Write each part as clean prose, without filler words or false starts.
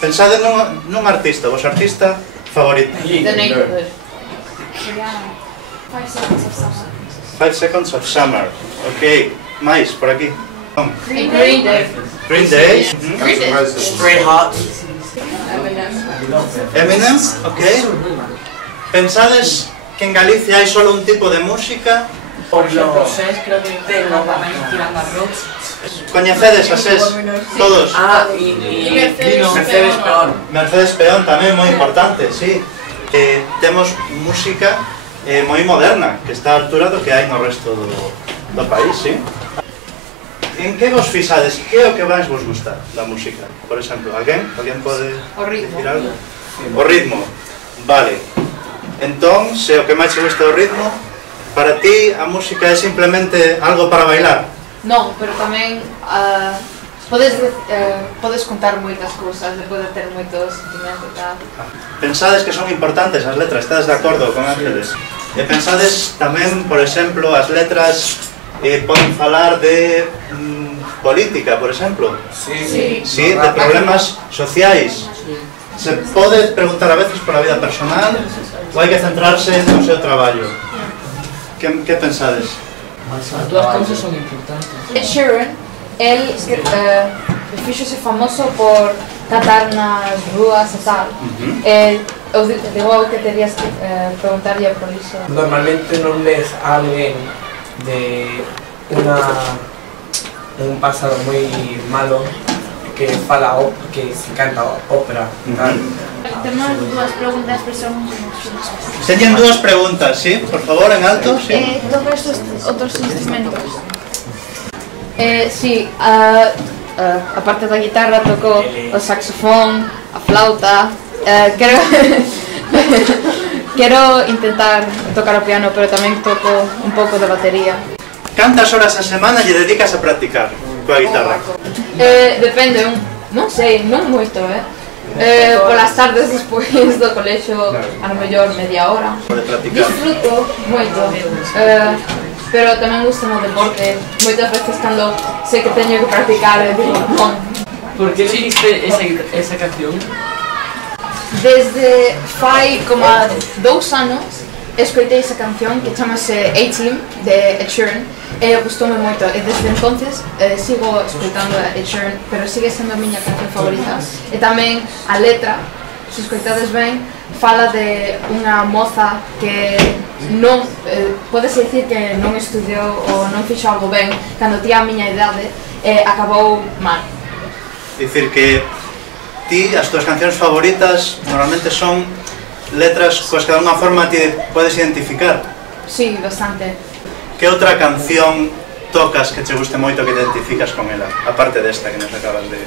Pensade nun artista, vos artista favorito. The Neighborhood. 5 Seconds of Summer. 5 Seconds of Summer. Ok, máis, por aquí. Green Day. Green Day. Stray Hearts. Eminem, ok. Pensades que en Galicia hai solo un tipo de música? Por los SES creo que tengo. Coñecedes a SES? Todos? Y Mercedes Peón. Mercedes Peón tamén, moi importante, sí. Temos música moi moderna, que está a altura do que hai no resto do país, sí. En que vos fixades? Que é o que máis vos gusta da música? Por exemplo, alguén pode dicir algo? O ritmo, vale. Entón, se o que máis te gusta o ritmo, para ti a música é simplemente algo para bailar? Non, pero tamén podes contar moitas cousas, pode ter moitos sentimentos e tal. Pensades que son importantes as letras, estades de acordo con Ángeles? E pensades tamén, por exemplo, as letras poden falar de política, por exemplo? Sí. Sí, de problemas sociais. Se pode preguntar a veces por a vida personal ou hai que centrarse no seu traballo? Que pensades? As túas cousas son importantes. Ed Sheeran, él fíxose famoso por cantar nas rúas e tal. Digo que terías que preguntarlle por iso. Normalmente non ves a alguén de un pasado moi malo que fala que se canta ópera e tal. Temos dúas preguntas, pero son Teñen dúas preguntas, sí? Por favor, en alto, sí? tocas outros instrumentos? Sí, aparte da guitarra toco o saxofón, a flauta. Quero intentar tocar o piano, pero tamén toco un pouco de batería. Cantas horas a semana lle dedicas a practicar coa guitarra? Depende, non sei, non moito, polas tardes despois do colexio, a lo mellor media hora. De practicar. Disfruto moito, pero tamén gusta o deporte. Moitas veces cando sei que teño que practicar, digo, non. Por que elegiste esa canción? Desde fai como 2 anos escoitei esa canción que chamase A-Team de Ed Sheeran e gustoume moito e desde entonces sigo escoitando Ed Sheeran, pero sigue sendo a miña canción favorita e tamén a letra, se escoitades ben, fala de unha moza que non, podes dicir que non estudiou ou non fixo algo ben cando tía a miña idade e acabou mal. Dicir que ti, as túas cancións favoritas normalmente son letras coas que de alguna forma ti podes identificar. Sí, bastante. Que outra canción tocas que che guste moito que identificas con ela, aparte desta que nos acabas de...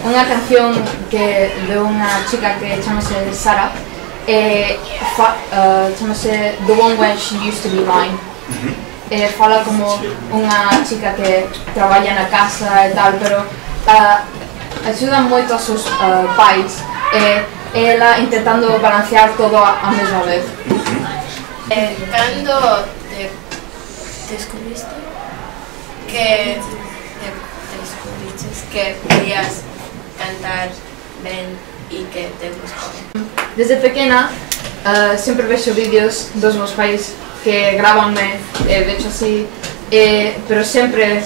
Unha canción que de unha chica que chamase Sara, chamase The One When She Used to Be Mine. Fala como unha chica que traballa na casa e tal, pero axuda moito aos seus pais. Ela intentando balancear todo a mesma vez. Cando descubriste que podías cantar ben e que te gustaba? Desde pequena sempre vexo vídeos dos meus pais que gravanme, vexo así, pero sempre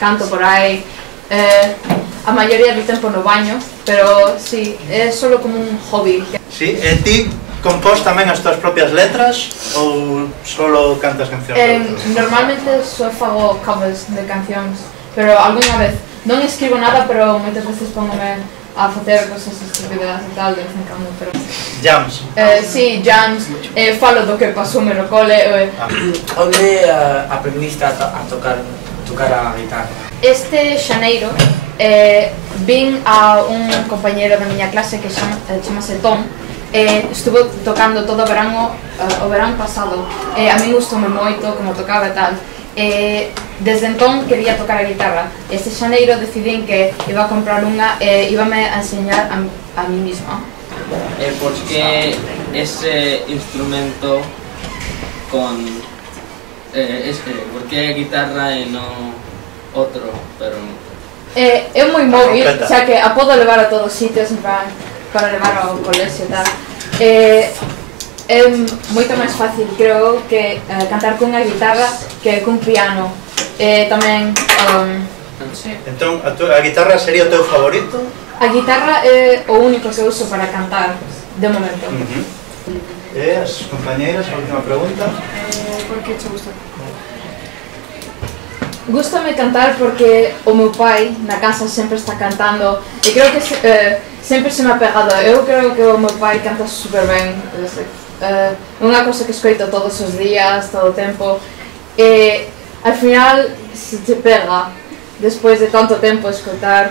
canto por aí. A maioría do tempo no baño, pero sí, é solo como un hobby. Sí, e ti compós tamén as túas propias letras ou solo cantas cancións? Normalmente só fago covers de cancións, pero algunha vez non escribo nada, pero moitas veces póngome a facer cosas estúpidas e tal, de vez en cando, pero... Jams? Sí, jams, falo do que pasoume no cole. Onde aprendiste a tocar a guitarra? Este xaneiro vin a un compañeiro da miña clase que chamase Tom. Estuve tocando todo o verán pasado. A mí gustoume moito como tocaba e tal. Desde entón quería tocar a guitarra. Este xaneiro decidín que iba a comprar unha e íbame a enseñar a mí misma. Por que ese instrumento con... por que a guitarra e non outro, pero É moi móvil, Rompeta. xa que a podo levar a todos os sitios, en plan, para levar ao colexio e tal. É moito máis fácil, creo, que cantar cunha guitarra que cun piano. Tamén, Entón, a guitarra sería o teu favorito? a guitarra é o único que uso para cantar, de momento. E as compañeiras, a última pregunta. Por que che gusta? Gústame cantar porque o meu pai na casa sempre está cantando e creo que sempre se me ha pegado. Eu creo que o meu pai canta super ben. É unha cosa que escoito todos os días, todo o tempo. E al final se te pega, despois de tanto tempo escoitar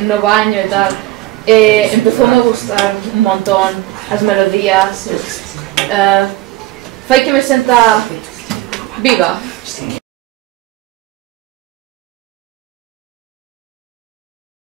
no baño e tal. Empezoume a gustar un montón as melodías. Fai que me senta viva.